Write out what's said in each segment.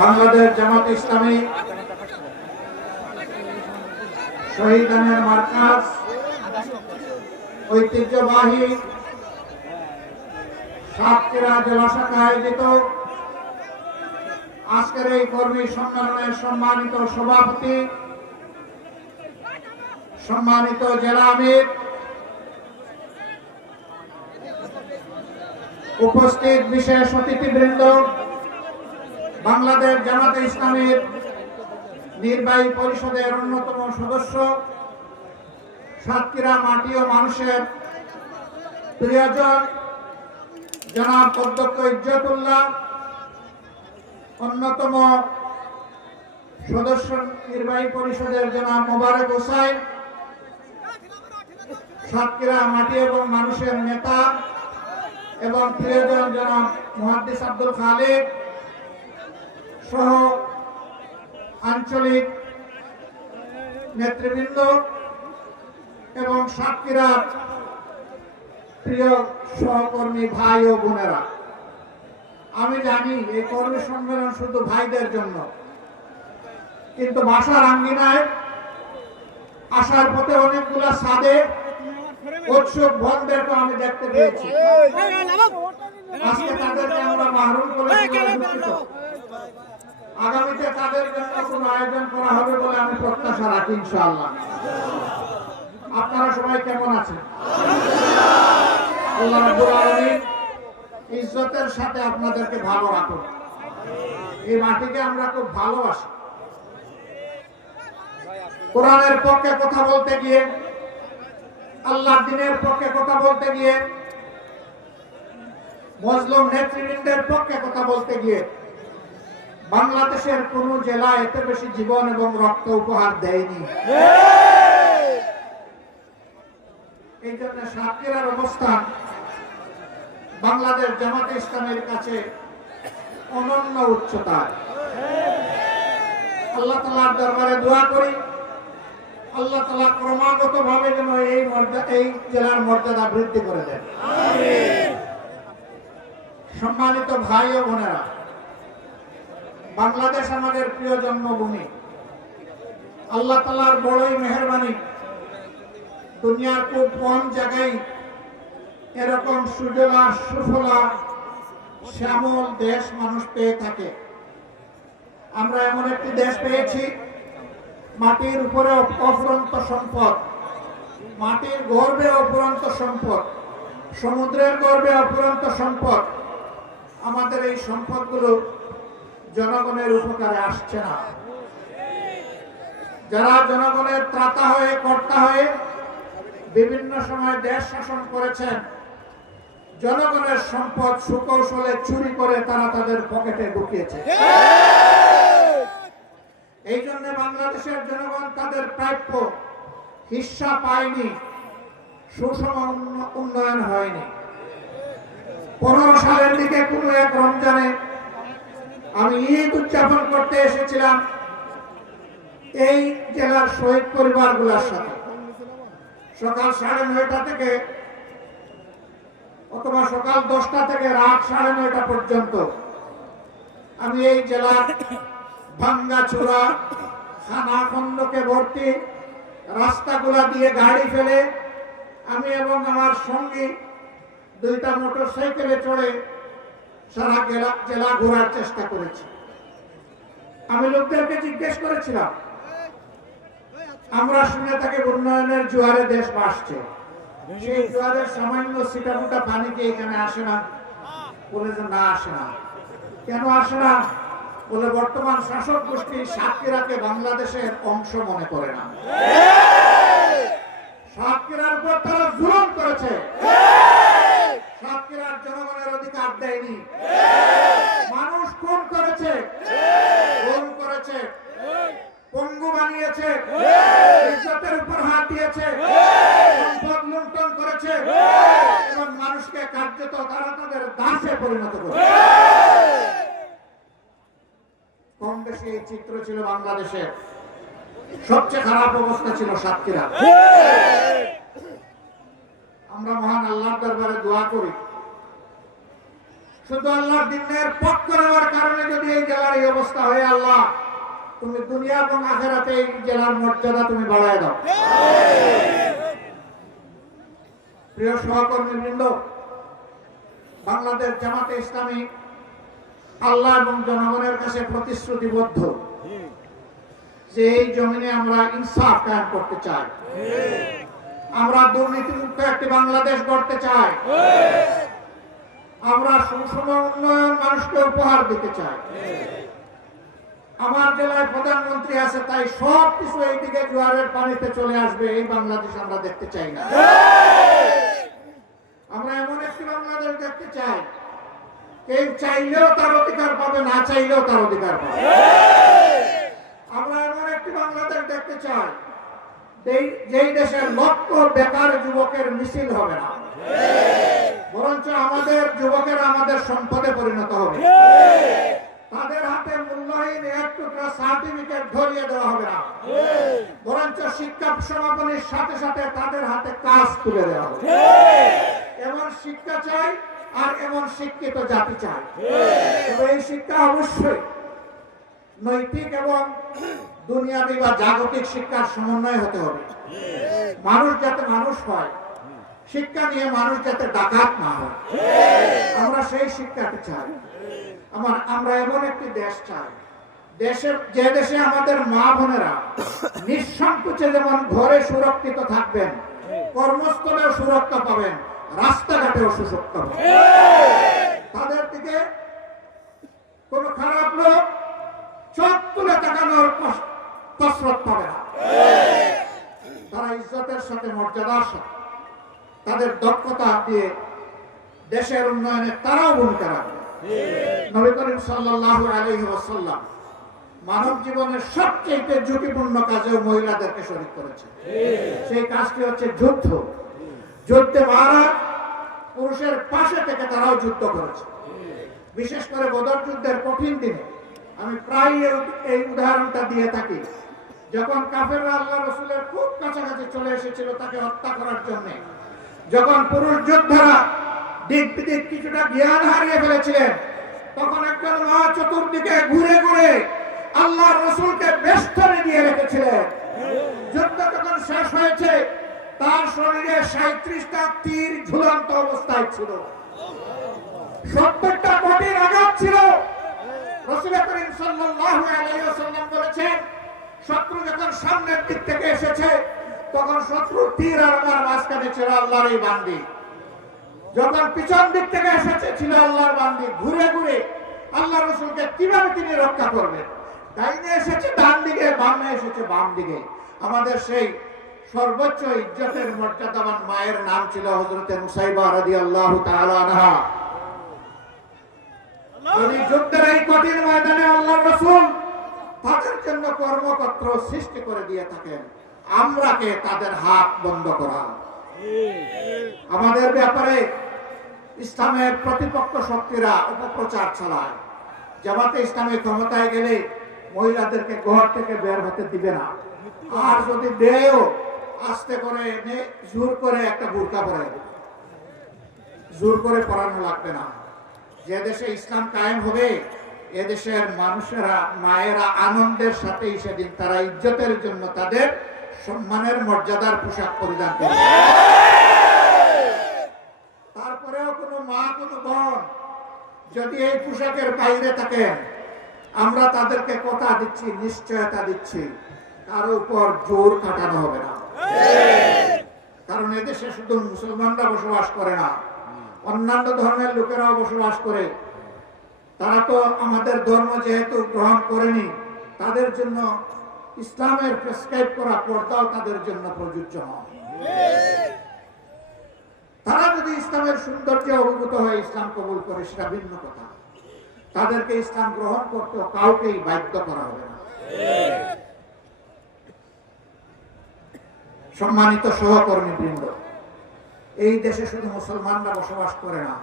বাংলাদেশ জামাত ইসলামী শহীদানের মার্কাজ ঐতিহ্যবাহী সাতক্ষীরা জেলা শাখা আয়োজিত আজকের এই কর্মী সম্মেলনের সম্মানিত সভাপতি, সম্মানিত জেলা আমির, উপস্থিত বিশেষ অতিথিবৃন্দ, বাংলাদেশ জামাতে ইসলামীর নির্বাহী পরিষদের অন্যতম সদস্য, সাতক্ষীরা মাটি ও মানুষের প্রিয়জন জনাব অধ্যক্ষ ইজ্জতুল্লাহ, অন্যতম সদস্য নির্বাহী পরিষদের জনাব মোবারক হোসাইন, সাতক্ষীরা মাটি এবং মানুষের নেতা এবং প্রিয়জন জনাব মুহাদ্দিস আব্দুল খালেক সহ আঞ্চলিক নেতৃবৃন্দ এবং সাতক্ষীরার প্রিয় সহকর্মী ভাই ও বোনেরা, আমি জানি এই কর্মী সম্মেলন শুধু ভাইদের জন্য, কিন্তু বাসার আঙ্গিনায় আসার পথে অনেকগুলা সাদে উৎসুক বোনদেরকে আমি দেখতে পেয়েছি। আজকে তাদেরকে আমরা মাহরুম করে আগামীতে তাদের জন্য কোনো আয়োজন করা হবে বলে আমি প্রত্যাশা রাখি ইনশাআল্লাহ। আপনারা সবাই কেমন আছেন? আল্লাহ রাব্বুল আলামিন ইজ্জতের সাথে আপনাদেরকে ভালো রাখুন। এই মাটিকে আমরা খুব ভালোবাসি। কোরআনের পক্ষে কথা বলতে গিয়ে, আল্লাহর দ্বীনের পক্ষে কথা বলতে গিয়ে, মুসলিম নেতৃবৃন্দের পক্ষে কথা বলতে গিয়ে বাংলাদেশের কোন জেলা এত বেশি জীবন এবং রক্ত উপহার দেয়নি। এই জন্য সাতক্ষীরার অবস্থান বাংলাদেশ জামাতে ইসলামের কাছে অনন্য উচ্চতার। আল্লাহ তাআলার দরবারে দোয়া করি, আল্লাহ তাআলা ক্রমাগত ভাবে যেন এই জেলার মর্যাদা বৃদ্ধি করে দেন। সম্মানিত ভাই ও বোনেরা, বাংলাদেশ আমাদের প্রিয় জন্মভূমি। আল্লাহ তাআলার বড়ই মেহেরবানি, দুনিয়ার খুব কম জায়গায় এরকম সুজলা সুফলা শ্যামল দেশ মানুষ পেয়ে থাকে। আমরা এমন একটি দেশ পেয়েছি, মাটির উপরে অফুরন্ত সম্পদ, মাটির গর্ভে অফুরন্ত সম্পদ, সমুদ্রের গর্ভে অফুরন্ত সম্পদ। আমাদের এই সম্পদগুলো জনগণের উপকারে আসছে না। যারা জনগণের ত্রাতা হয়ে কর্তা হয়ে বিভিন্ন সময় দেশ শাসন করেছেন, জনগণের সম্পদ সুকৌশলে চুরি করে তারা তাদের পকেটে ঢুকিয়েছে। এই জন্য বাংলাদেশের জনগণ তাদের প্রাপ্য হিস্সা পায়নি, সুষম উন্নয়ন হয়নি। 15 সালের দিকে কোন এক রমজানে আমি ঈদ উদযাপন করতে এসেছিলাম এই জেলার শহীদ পরিবারগুলোর সাথে। সকাল 9:30 থেকে অথবা সকাল 10টা থেকে রাত 9:30 পর্যন্ত আমি এই জেলার ভাঙ্গাচোরা খানাখন্দকে ভর্তি রাস্তাগুলা দিয়ে গাড়ি ফেলে আমি এবং আমার সঙ্গী 2টা মোটরসাইকেলে চড়ে সারা জেলা ঘোরার চেষ্টা করেছি। আমি লোকদেরকে জিজ্ঞেস করেছিলাম, আমরা শুনে থাকি উন্নয়নের জোয়ারে দেশ ভাসছে, সেই জোয়ারের সামান্য ছিটাফোঁটা পানি কি এখানে আসে না? বলে যে না, আসে না। কেন আসে না? বলে বর্তমান শাসক গোষ্ঠী সাতক্ষীরাকে বাংলাদেশের অংশ মনে করে না। সাতক্ষীরার উপর তারা জুলুম করেছে, সাতক্ষীরার জনগণের অধিকার দেয়নি। মানুষ খুন করেছে, খুন করেছে, পঙ্গু বানিয়েছে, ইজ্জতের উপর হাত দিয়েছে, সম্পদ লুণ্ঠন করেছে এবং মানুষকে কার্যত তারা তাদের দাসে পরিণত করেছে। কম বেশি এই চিত্র ছিল বাংলাদেশের। সবচেয়ে খারাপ অবস্থা ছিল সাতক্ষীরা। আমরা মহান আল্লাহর দরবারে দোয়া করি শুধু আল্লাহর দ্বীনের পক্ষ নেওয়ার কারণে যদি এই জেলার এই অবস্থা হয়, আল্লাহ তুমি দুনিয়া এবং আখিরাতে এই জেলার মর্যাদা তুমি বাড়ায় দাও। প্রিয় সহকর্মীবৃন্দ, বাংলাদেশ জামাতে ইসলামী আল্লাহ এবং জনগণের কাছে প্রতিশ্রুতিবদ্ধ যে এই জমিনে আমরা ইনসাফ কায়েম করতে চাই, আমরা দুর্নীতিমুক্ত একটি বাংলাদেশ গড়তে চাই, আমরা সুষম উন্নয়ন মানুষকে উপহার দিতে চাই। আমার জেলায় প্রধানমন্ত্রী আছে, তাই সব কিছু এইদিকে জোয়ারের পানিতে চলে আসবে, এই বাংলাদেশ আমরা দেখতে চাই না। আমরা এমন একটি বাংলাদেশ দেখতে চাই, কেউ চাইলেও তার অধিকার পাবে, না চাইলেও তার অধিকার পাবে। আমরা এমন একটি বাংলাদেশ দেখতে চাই যেই দেশের লক্ষ বেকার যুবকের মিছিল হবে না, বরঞ্চ আমাদের যুবকেরা আমাদের সম্পদে পরিণত হবে। তাদের হাতে মূল্যহীন এক টুকরা সার্টিফিকেট ধরিয়ে দেওয়া হবে না, বরঞ্চ শিক্ষা সমাপনীর সাথে সাথে তাদের হাতে কাজ তুলে দেওয়া হবে। এমন শিক্ষা চাই আর এমন শিক্ষিত জাতি চাই। তবে এই শিক্ষা অবশ্যই নৈতিক এবং দুনিয়াবী বা জাগতিক শিক্ষার সমন্বয় হতে হবে। মানুষ যাতে মানুষ হয়, শিক্ষা নিয়ে মানুষ যাতে ডাকাত না হয়, আমরা সেই শিক্ষাটি চাই। আমরা এমন একটি দেশ চাই, যে দেশে আমাদের মা বোনেরা নিঃসংকোচে যেমন ঘরে সুরক্ষিত থাকবেন, কর্মস্থলেও সুরক্ষা পাবেন, রাস্তাঘাটেও সুরক্ষা পাবেন। তাদের দিকে কোন খারাপ লোক চোখ তুলে তাকানোর কসরত পাবে না। তারা ইজ্জতের সাথে, মর্যাদার সাথে, তাদের দক্ষতা দিয়ে দেশের উন্নয়নে তারাও ভূমিকা রাখবে। নবী করিম সাল্লাল্লাহু আলাইহি ওয়াসাল্লাম মানব জীবনের সবচেয়ে ঝুঁকিপূর্ণ কাজেও মহিলাদেরকে শরীক করেছে। সেই কাজটি হচ্ছে যুদ্ধ। যুদ্ধে মারা পুরুষের পাশে থেকে তারাও যুদ্ধ করেছে। বিশেষ করে বদর যুদ্ধের কঠিন দিনে আমি প্রায় এই উদাহরণটা দিয়ে থাকি। যখন কাফেররা আল্লাহ রাসূলের খুব কাছাকাছি চলে এসেছিল তাকে হত্যা করার জন্য, যখন পুরুষ যোদ্ধারা দিক বিদিক কিছুটা জ্ঞান হারিয়ে ফেলেছিলেন, তখন একজন মা চতুর্দিকে ঘুরে ঘুরে আল্লাহর রাসূলকে বেষ্টনে দিয়ে রেখেছিলেন। যুদ্ধ যখন শেষ হয়েছে, তার শরীরে 37টা তীর ঝুলন্ত অবস্থায় ছিল, 70টা কঠিন আঘাত ছিল। রাসূল করিম সাল্লাল্লাহু আলাইহি ওয়াসাল্লাম বলেছেন, শত্রু যখন সামনের দিক থেকে এসেছে, তখন শত্রু তীর আর আমার মাঝখানে ছিল আল্লাহর এই বান্দি। যখন পিছন দিক থেকে এসেছে ছিল আল্লাহর বান্দি। ঘুরে ঘুরে আল্লাহ রাসূলকে কিভাবে তিনি রক্ষা করবেন, ডাইনে এসেছে ডান দিকে, বামে এসেছে বাম দিকে। আমাদের সেই সর্বোচ্চ ইজ্জতের মর্যাদাবান মায়ের নাম ছিল হযরতে মুসাইবা রাদিয়াল্লাহু তাআলা আনহা। যদি যুদ্ধের এই কঠিন ময়দানে আল্লাহর রাসূল তাদের জন্য কর্মক্ষেত্র সৃষ্টি করে দিয়ে থাকেন, আমরা কে তাদের হাত বন্ধ করা? আমাদের ব্যাপারে ইসলামের প্রতিপক্ষ শক্তিরা অপপ্রচার চালায়। জামাতে ইসলামী ক্ষমতায় গেলে মহিলাদেরকে ঘর থেকে বের হতে দিবে না, আর যদি দেও আস্তে করে এনে জোর করে একটা বোরকা পরে দেবে, জোর করে পরানো লাগবে না। যে দেশে ইসলাম কায়েম হবে, এদেশের মানুষেরা, মায়েরা আনন্দের সাথে সেদিন তারা ইজ্জতের জন্য তাদের সম্মানের মর্যাদার পোশাক পরিধান করবে। তারপরেও কোনো মা, কোনো বোন যদি এই পোশাকের বাইরে থাকেন, আমরা তাদেরকে কথা দিচ্ছি, নিশ্চয়তা দিচ্ছি, কারো উপর জোর কাটানো হবে না। কারণ এদেশে শুধু মুসলমানরা বসবাস করে না, অন্যান্য ধর্মের লোকেরাও বসবাস করে। তারা তো আমাদের ধর্ম যেহেতু গ্রহণ করেনি, তাদের জন্য ইসলামের প্রেসক্রাইব করা পর্দাও তাদের জন্য প্রযোজ্য নয়। তারা যদি ইসলামের সৌন্দর্যে অভিভূত হয়ে ইসলাম কবুল করে, সেটা ভিন্ন কথা। তাদেরকে ইসলাম গ্রহণ করতে কাউকেই বাধ্য করা হবে না। সম্মানিত সহকর্মীবৃন্দ, এই দেশে শুধু মুসলমানরা বসবাস করে না,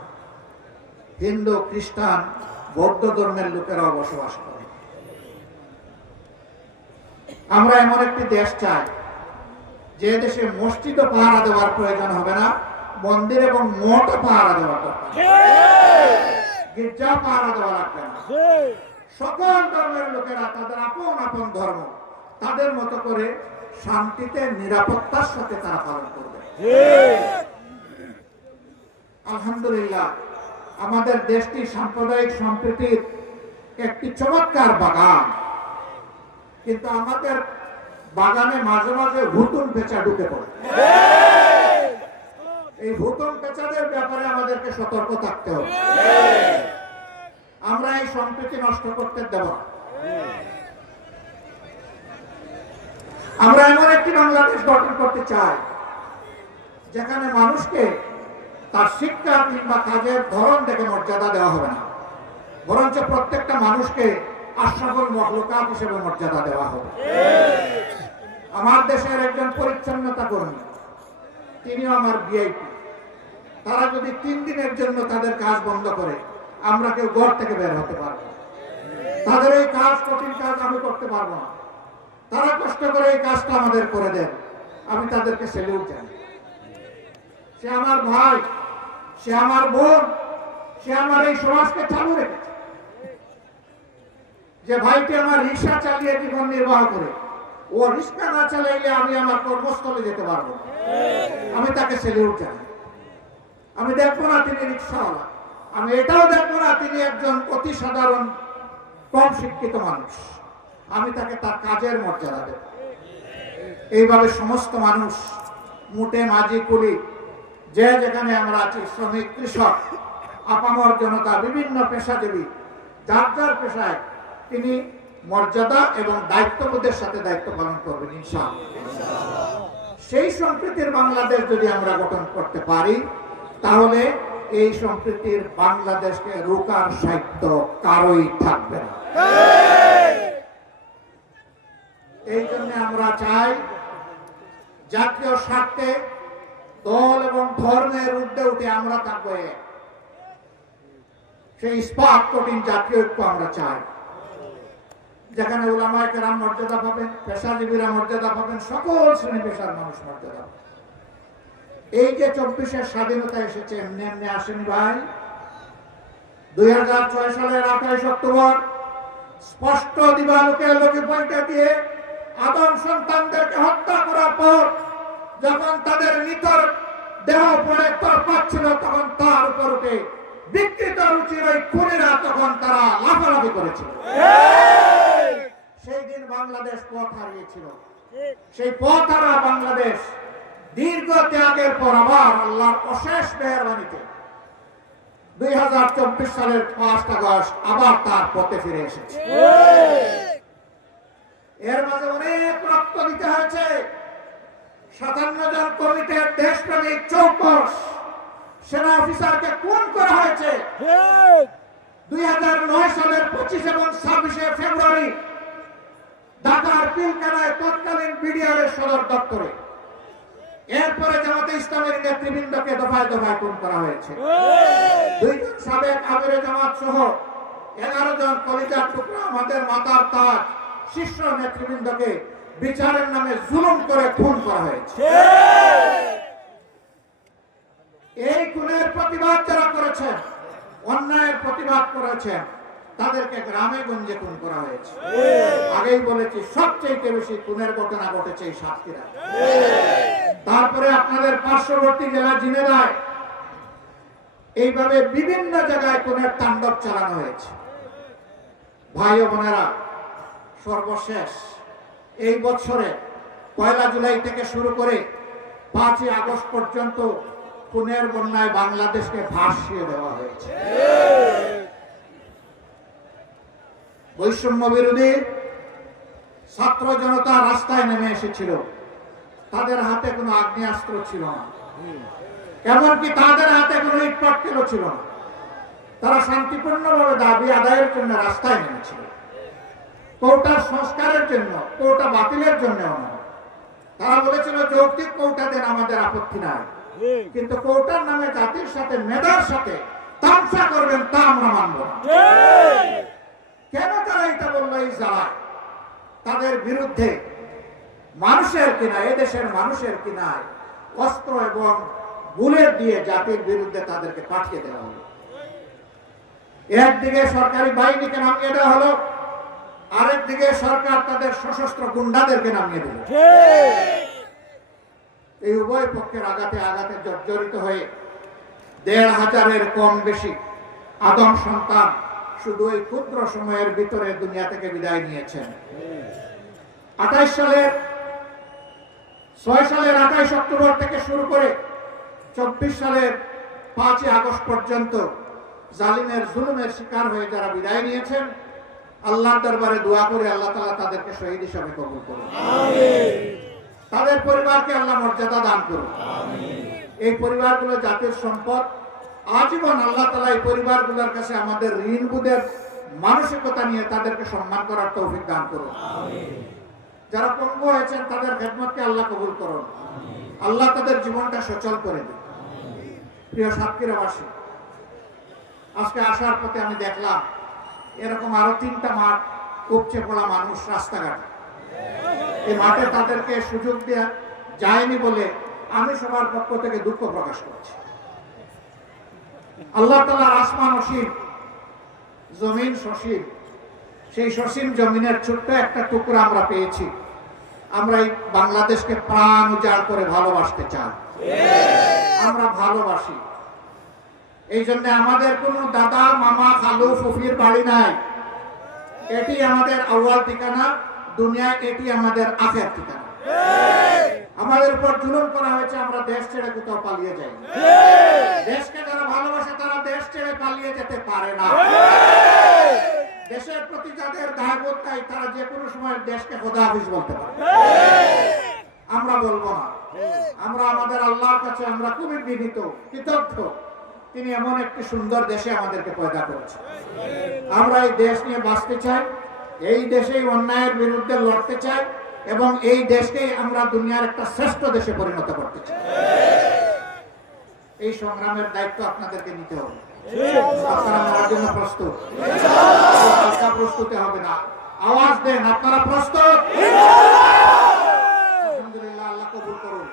হিন্দু, খ্রিস্টান, বৌদ্ধ ধর্মের লোকেরাও বসবাস করে। আমরা এমন একটি দেশ চাই যে দেশে মসজিদও পাহারা দেওয়ার প্রয়োজন হবে না, মন্দির এবং মঠও পাহারা দেওয়ার দরকার। গির্জা পাহারা দেওয়া লাগবে না। সকল ধর্মের লোকেরা তাদের আপন আপন ধর্ম তাদের মতো করে শান্তিতে নিরাপত্তার সাথে তারা পালন করবে। আলহামদুলিল্লাহ, আমাদের দেশটি সাম্প্রদায়িক সম্প্রীতির একটি চমৎকার বাগান, কিন্তু আমাদের বাগানে মাঝে মাঝে হুতুম পেঁচা ঢুকে পড়ে। এই হুতুম পেঁচাদের ব্যাপারে আমাদেরকে সতর্ক থাকতে হবে। আমরা এই সম্প্রীতি নষ্ট করতে দেব না। আমরা এমন একটি বাংলাদেশ গঠন করতে চাই যেখানে মানুষকে তার শিক্ষা কিংবা কাজের ধরন দেখে মর্যাদা দেওয়া হবে না, বরঞ্চ প্রত্যেকটা মানুষকে আশরাফুল মখলুকাত হিসেবে মর্যাদা দেওয়া হবে। আমার দেশের একজন পরিচ্ছন্নতা কর্মী, তিনিও আমার ভিআইপি। তারা যদি 3 দিনের জন্য তাদের কাজ বন্ধ করে, আমরা কেউ ঘর থেকে বের হতে পারবো না। তাদের এই কাজ, কঠিন কাজ আমি করতে পারবো না। তারা কষ্ট করে এই কাজটা আমাদের করে দেন, আমি তাদেরকে সেলিউট জানাই। সে আমার ভাই, সে আমার বোন, সে আমার এই সমাজকে চালু রেখেছে। যে ভাইটি আমার রিক্সা চালিয়ে জীবন নির্বাহ করে, ও রিক্সা না চালাইলে আমি আমার কর্মস্থলে যেতে পারবো না, আমি তাকে সেলিউট জানাই। আমি দেখবো না তিনি রিক্সাওয়ালা, আমি এটাও দেখবো না তিনি একজন অতি সাধারণ কম শিক্ষিত মানুষ, আমি তাকে তার কাজের মর্যাদা দেব। এইভাবে সমস্ত মানুষ, মুটে মাঝি কুলি, যে যেখানে আমরা আছি, শ্রমিক, কৃষক, আপামর জনতা, বিভিন্ন পেশাজীবী, যার যার পেশায় তিনি মর্যাদা এবং দায়িত্ববোধের সাথে দায়িত্ব পালন করবেন ইনশাআল্লাহ। সেই সম্প্রীতির বাংলাদেশ যদি আমরা গঠন করতে পারি, তাহলে এই সম্প্রীতির বাংলাদেশকে রোকার সাহিত্য কারোই থাকবে না। এই জন্য আমরা চাই জাতীয় স্বার্থে দল এবং ধর্মের ঊর্ধ্বে উঠে আমরা থাকবো। সেই ইস্পাত কঠিন জাতীয় ঐক্য আমরা চাই, যেখানে উলামায়ে কেরাম মর্যাদা পাবেন, পেশাজীবীরা মর্যাদা পাবেন, সকল শ্রেণী পেশার মানুষ মর্যাদা পাবেন। এই যে 24-এর স্বাধীনতা এসেছে, এমনি এমনি আসেনি ভাই। 2006 সালের 28 অক্টোবর স্পষ্ট দিবালোকে লোকে পয়টা দিয়ে আদম সন্তানদেরকে হত্যা করার পর যখন তাদের নিতর দেহ পড়ে তরপাচ্ছিল, তখন তার উপর উঠে বিকৃত রুচির ওই খুনিরা তখন তারা লাফালাফি করেছিল। সেই দিন বাংলাদেশ পথ হারিয়েছিল। সেই পথ হারা বাংলাদেশ দীর্ঘ ত্যাগের পর আবার আল্লাহর অশেষ মেহেরবানিতে 2024 সালের 5 আগস্ট আবার তার পথে ফিরে এসেছে। এর মাঝে অনেক রক্ত দিতে হয়েছে। 57 জন কমিটির দেশপ্রেমিক 24 সেনা অফিসারকে খুন করা হয়েছে। 2009 সালের 25 এবং 26 ফেব্রুয়ারি ঢাকার পিলখানায় তৎকালীন বিডিআরের সদর দপ্তরে। এরপরে জামাতে ইসলামের নেতৃবৃন্দকে দফায় দফায় খুন করা হয়েছে। 2 জন সাবেক আমিরে জামাত সহ 11 জন কলিজার টুকরা, আমাদের মাতার তাজ শীর্ষ নেতৃবৃন্দকে বিচারের নামে জুলুম করে খুন করা হয়েছে। এই খুনের প্রতিবাদ যারা করেছেন, অন্যায়ের প্রতিবাদ করেছেন, তাদেরকে গ্রামে গঞ্জে খুন করা হয়েছে। আগেই বলেছি, সবচেয়ে বেশি খুনের ঘটনা ঘটেছে এই সাতক্ষীরায়। তারপরে আপনাদের পার্শ্ববর্তী জেলা ঝিনাইদহে এইভাবে বিভিন্ন জায়গায় খুনের তাণ্ডব চালানো হয়েছে। ভাই ও বোনেরা, সর্বশেষ এই বছরে 1 জুলাই থেকে শুরু করে 5 আগস্ট পর্যন্ত খুনের বন্যায় বাংলাদেশকে ভাসিয়ে দেওয়া হয়েছে। বৈষম্য বিরোধী ছাত্র জনতা রাস্তায় নেমে এসেছিল। তাদের হাতে কোনো আগ্নেয়াস্ত্র ছিল না, এমনকি তাদের হাতে কোনো ইটপাটকেল ছিল না। তারা শান্তিপূর্ণভাবে দাবি আদায়ের জন্য রাস্তায় নেমেছিল। কোটার সংস্কারের জন্য, কোটা বাতিলের জন্য না। তারা বলেছিল যৌক্তিক কোটা দেন, আমাদের আপত্তি নাই, কিন্তু কোটার নামে জাতির সাথে, মেধার সাথে তামসা করবেন, তা আমরা মানব না। কেন তারা এটা বললো? এই জ্বালায় তাদের বিরুদ্ধে মানুষের কিনা, এদেশের মানুষের কিনায় অস্ত্র এবং বুলেট দিয়ে জাতির বিরুদ্ধে তাদেরকে পাঠিয়ে দেওয়া হলো। একদিকে সরকারি বাহিনীকে নামিয়ে দেওয়া হলো, আরেকদিকে সরকার তাদের সশস্ত্র গুন্ডাদেরকে নামিয়ে দিল। এই উভয় পক্ষের আঘাতে আঘাতে জর্জরিত হয়ে ১৫০০-এর কম বেশি আদম সন্তান শুধু এই ক্ষুদ্র সময়ের ভিতরে দুনিয়া থেকে বিদায় নিয়েছেন। ৬ সালের ২৮ অক্টোবর থেকে শুরু করে ২৪ সালের ৫ আগস্ট পর্যন্ত জালিমের জুলুমের শিকার হয়ে যারা বিদায় নিয়েছেন, আল্লাহর দরবারে দোয়া করে আল্লাহ তাআলা তাদেরকে শহীদ হিসেবে কবুল করুন। তাদের পরিবারকে আল্লাহ মর্যাদা দান করুন। এই পরিবারগুলো জাতির সম্পদ। আজীবন আল্লাহ তাআলা এই পরিবারগুলোর কাছে আমাদের ঋণবোধের মানসিকতা নিয়ে তাদেরকে সম্মান করার তৌফিক দান করুন। যারা পঙ্গু হয়েছেন তাদের খেদমতকে আল্লাহ কবুল করুন। আল্লাহ তাদের জীবনটা সচল করে দিন। প্রিয় সাতক্ষীরাবাসী, আজকে আসার পথে আমি দেখলাম এরকম আরো ৩টা মাঠ উপচে পড়া মানুষ রাস্তাঘাটে। এই মাঠে তাদেরকে সুযোগ দেওয়া যায়নি বলে আমি সবার পক্ষ থেকে দুঃখ প্রকাশ করছি। আল্লাহ তাআলার আসমান অসীম, জমিন সসীম। সেই সসীম জমিনের ছোট্ট একটা টুকরা আমরা পেয়েছি। আমরা এই বাংলাদেশকে প্রাণ উজাড় করে ভালোবাসতে চাই। আমরা ভালোবাসি। এই জন্য আমাদের কোনো দাদা, মামা, খালু, ফুফির বাড়ি নাই। এটি আমাদের আউয়াল ঠিকানা, দুনিয়ায় এটি আমাদের আখের ঠিকানা। আমাদের উপর জুলুম করা হয়েছে, আমরা দেশ ছেড়ে কোথাও পালিয়ে যাই। দেশকে যারা ভালোবাসে তারা দেশ ছেড়ে পালিয়ে যেতে পারে না। দেশের প্রতি যাদের দায়বোধ নাই তারা যে কোনো সময় দেশকে খোদা হাফিজ বলতে পারে। আমরা বলবো না। আমরা আমাদের আল্লাহর কাছে আমরা খুবই বিনীত, কৃতজ্ঞ। তিনি এমন একটি সুন্দর দেশে আমাদেরকে পয়দা করেছেন। আমরা এই দেশ নিয়ে বাঁচতে চাই, এই দেশেই অন্যায়ের বিরুদ্ধে লড়তে চাই এবং এই দেশকেই আমরা দুনিয়ার একটা শ্রেষ্ঠ দেশে পরিণত করতে চাই। এই সংগ্রামের দায়িত্ব আপনাদেরকে নিতে হবে। আপনারা আমার জন্য প্রস্তুত? প্রস্তুতি হবে না। আওয়াজ দেন, আপনারা প্রস্তুত? আলহামদুলিল্লাহ, আল্লাহ কবুল করুন।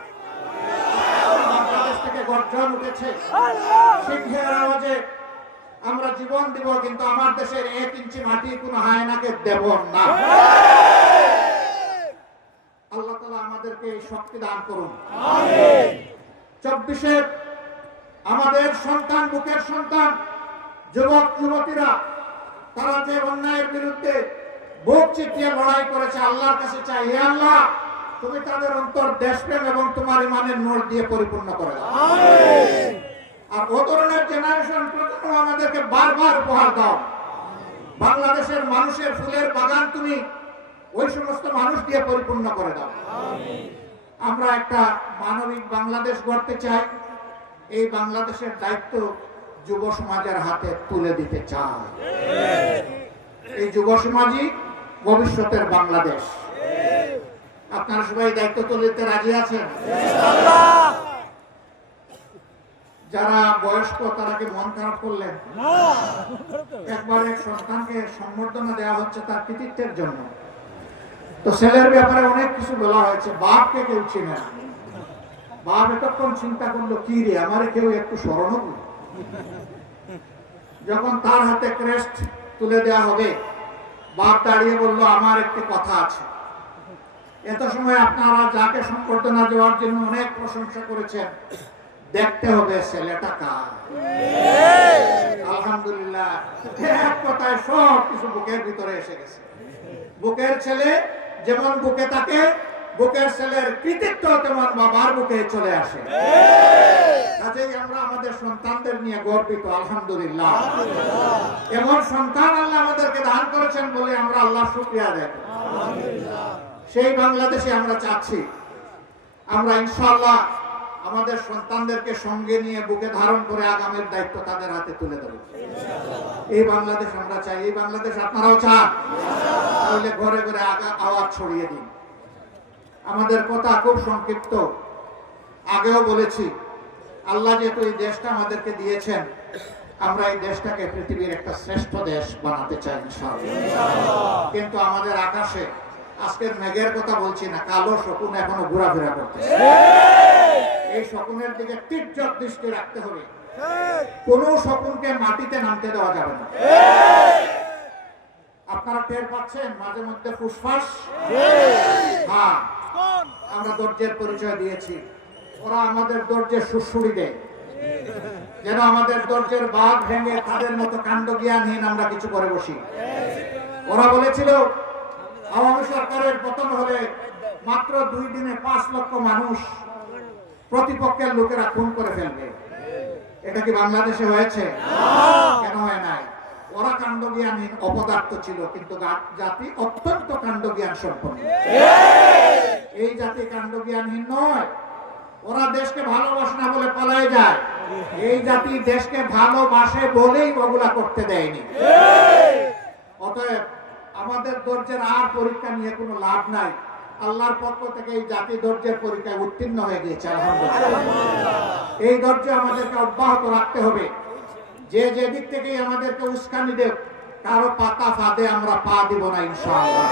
বাংলাদেশ থেকে গর্জন উঠেছে সিংহের আওয়াজে। আমরা জীবন দিব, কিন্তু আমার দেশের ১ ইঞ্চি মাটি কোনো হায়নাকে দেব না। আল্লাহ তাআলা আমাদেরকে এই শক্তি দান করুন। ২৪-এর আমাদের সন্তান, বুকের সন্তান, যুবক যুবতীরা তারা যে অন্যায়ের বিরুদ্ধে বুক চিতিয়ে লড়াই করেছে, আল্লাহর কাছে চাই, হে আল্লাহ তুমি তাদের অন্তর দেশপ্রেম এবং তোমার ইমানের নূর দিয়ে পরিপূর্ণ করে দাও। আর ও ধরনের জেনারেশন প্রজন্ম আমাদেরকে বারবার উপহার দাও। বাংলাদেশের মানুষের ফুলের বাগান তুমি ওই সমস্ত মানুষ দিয়ে পরিপূর্ণ করে দাও। আমরা একটা মানবিক বাংলাদেশ গড়তে চাই। এই বাংলাদেশের দায়িত্ব যুব সমাজের হাতে তুলে দিতে চাই। এই যুব সমাজই ভবিষ্যতের বাংলাদেশ। আপনারা সবাই দায়িত্ব তুলে দিতে রাজি আছেন? যারা বয়স্ক তারা কি মন খারাপ করলেন? একবার এক সন্তানকে সম্বর্ধনা দেওয়া হচ্ছে তার কৃতিত্বের জন্য। তো ছেলের ব্যাপারে অনেক কিছু বলা হয়েছে। বাপকে কেউ চিনে না। বাপ এতক্ষণ চিন্তা করলো, কি রে আমারে কেউ একটু স্মরণ করল। যখন তার হাতে ক্রেস্ট তুলে দেওয়া হবে, বাপ দাঁড়িয়ে বলল, আমার একটি কথা আছে। এত সময় আপনারা যাকে সম্বর্ধনা দেওয়ার জন্য অনেক প্রশংসা করেছেন, দেখতে হবে ছেলেটা কার। আলহামদুলিল্লাহ, এক কথায় সব কিছু বুকের ভিতরে এসে গেছে। বুকের ছেলে যেমন বুকে থাকে, বুকের ছেলের কৃতিত্ব তেমন বাবার বুকে চলে আসে। কাজেই আমরা আমাদের সন্তানদের নিয়ে গর্বিত। আলহামদুলিল্লাহ, এমন সন্তান আল্লাহ আমাদেরকে দান করেছেন বলে আমরা আল্লাহর শুকরিয়া আদায় করি। সেই বাংলাদেশে আমরা চাচ্ছি। আমরা ইনশাআল্লাহ আমাদের সন্তানদেরকে সঙ্গে নিয়ে বুকে ধারণ করে আগামীর দায়িত্ব তাদের হাতে তুলে দেব। এই বাংলাদেশ আমরা চাই। এই বাংলাদেশ আপনারাও চান? তাহলে ঘরে ঘরে আওয়াজ ছড়িয়ে দিন। আমাদের কথা খুব সংক্ষিপ্ত। আগেও বলেছি, আল্লাহ যেহেতু এই দেশটা আমাদেরকে দিয়েছেন, আমরা এই দেশটাকে পৃথিবীর একটা শ্রেষ্ঠ দেশ বানাতে চাই ইনশাআল্লাহ। কিন্তু আমাদের আকাশে আজকের মেঘের কথা বলছি না, কালো শকুন এখনো ঘোরাফেরা করতেছে। এই শকুনের দিকে তীর্যক দৃষ্টি রাখতে হবে। কোনো স্বপ্নকে মাটিতে নামতে দেওয়া যাবে না। আপনারা টের পাচ্ছেন মাঝে মধ্যে ফুসফাস। হ্যাঁ, আমরা ধৈর্যের পরিচয় দিয়েছি, ওরা আমাদের ধৈর্যের সুড়সুড়ি দেয়, যেন আমাদের ধৈর্যের বাঁধ ভেঙে তাদের মতো কাণ্ড জ্ঞানহীন আমরা কিছু করে বসি। ওরা বলেছিল আওয়ামী সরকারের পতন হলে মাত্র 2 দিনে 5 লক্ষ মানুষ প্রতিপক্ষের লোকেরা খুন করে ফেলবে। এটা কি বাংলাদেশে হয়েছে? কেন হয় নাই? ওরা কাণ্ডজ্ঞানহীন অপদার্থ ছিল, কিন্তু জাতি অত্যন্ত কাণ্ডজ্ঞান সম্পন্ন। এই জাতি কাণ্ডজ্ঞানহীন নয়, ওরা দেশকে ভালোবাসে না বলে পালায় যায়। এই জাতি দেশকে ভালোবাসে বলেই ওগুলা করতে দেয়নি। অতএব আমাদের ধৈর্যের আর পরীক্ষা নিয়ে কোনো লাভ নাই। আল্লাহর পক্ষ থেকে এই জাতি ধৈর্যের পরীক্ষায় উত্তীর্ণ হয়ে গিয়েছে, আলহামদুলিল্লাহ। এই ধৈর্য আমাদেরকে অব্যাহত রাখতে হবে। যে দিক থেকে আমাদেরকে উস্কানি দেব, কারো পাতা ফাঁদে আমরা পা দিব না ইনশাআল্লাহ।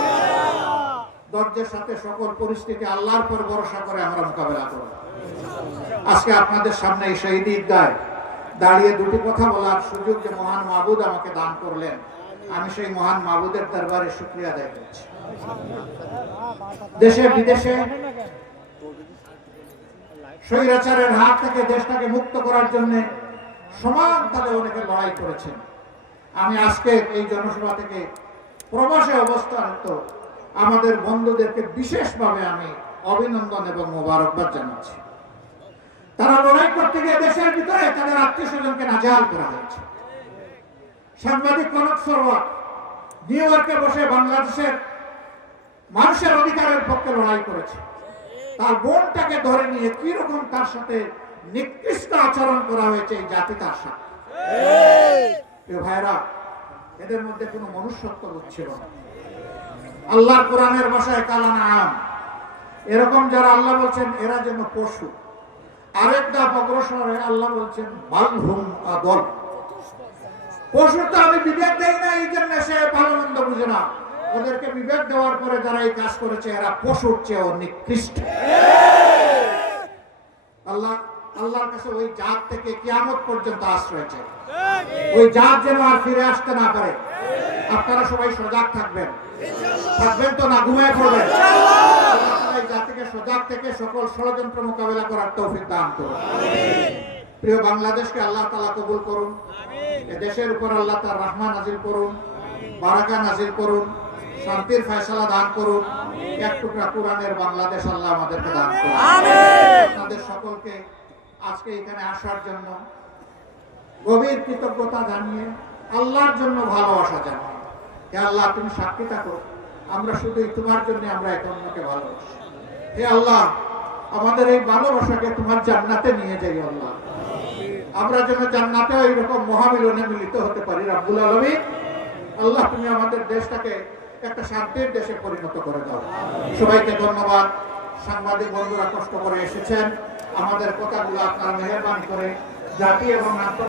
ধৈর্যের সাথে সকল পরিস্থিতি আল্লাহর পর ভরসা করে আমরা মোকাবেলা করব। আজকে আপনাদের সামনে এই শহীদ ঈদগায় দাঁড়িয়ে দুটি কথা বলার সুযোগ যে মহান মাবুদ আমাকে দান করলেন, আমি সেই মহান মাবুদের দরবারে শুকরিয়া আদায় করছি। দেশে বিদেশে স্বৈরাচারের হাত থেকে দেশটাকে মুক্ত করার জন্য সমান তালে অনেকে লড়াই করেছেন। আমি আজকে এই জনসভা থেকে প্রবাসে অবস্থানরত আমাদের বন্ধুদেরকে বিশেষভাবে আমি অভিনন্দন এবং মোবারকবাদ জানাচ্ছি। তারা লড়াই করতে গিয়ে দেশের ভিতরে তাদের আত্মীয় স্বজনকে নাজেহাল করা হয়েছে। সাংবাদিক কনক সরোয়ার নিউ ইয়র্কে বসে বাংলাদেশের মানুষের অধিকারের পক্ষে লড়াই করেছে। তার বোনটাকে ধরে নিয়ে কি রকম তার সাথে নিকৃষ্ট আচরণ করা হয়েছে এই জাতি তার সাথে। ভাইরা, এদের মধ্যে কোনো মনুষ্যত্ব ছিল না। আল্লাহর কোরআনের ভাষায় কালানাম, এরকম যারা আল্লাহ বলছেন এরা যেন পশু। আরেক ধাপ অগ্রসরে আল্লাহ বলছেন বালহুম আদল। পশু তো আমি বিবেক দেই না, এই জন্য সে ভালো মন্দ বুঝে না। ওদেরকে বিবেক দেওয়ার পরে যারা এই কাজ করেছে এরা পশুর চেয়েও নিকৃষ্ট। আল্লাহর কাছে ওই জাত থেকে কিয়ামত পর্যন্ত আশ্রয় চাই। ওই জাত যেন আর ফিরে আসতে না পারে। আপনারা সবাই সজাগ থাকবেন তো না ঘুমিয়ে পড়বেন? এই জাতিকে সজাগ থেকে সকল ষড়যন্ত্র মোকাবেলা করার তৌফিক দান করুন। প্রিয় বাংলাদেশকে আল্লাহ তাআলা কবুল করুন। এ দেশের উপর আল্লাহ তার রহমান নাজিল করুন, বারাকা নাজিল করুন, শান্তির ফয়সালা দান করুন। এক টুকরা কোরআনের বাংলাদেশ আল্লাহ আমাদেরকে দান করুন। আপনাদের সকলকে আজকে এখানে আসার জন্য গভীর কৃতজ্ঞতা জানিয়ে আল্লাহর জন্য ভালোবাসা জানাই। হে আল্লাহ, তুমি সাক্ষী থাকো, আমরা শুধুই তোমার জন্য আমরা এক অন্যকে ভালোবাসি। হে আল্লাহ, আমাদের এই ভালোবাসাকে তোমার জান্নাতে নিয়ে যাই আল্লাহ। আমরা যেন জান্নাতেও এইরকম মহামিলনে মিলিত হতে পারি রাব্বুল আলামিন। আল্লাহ, তুমি আমাদের দেশটাকে একটা শান্তির দেশে পরিণত করে দাও। সবাইকে ধন্যবাদ। সাংবাদিক বন্ধুরা কষ্ট করে এসেছেন, আমাদের কথাগুলো আপনারা মেহেরবানি করে জাতি এবং